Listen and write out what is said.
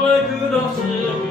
정말 끝없이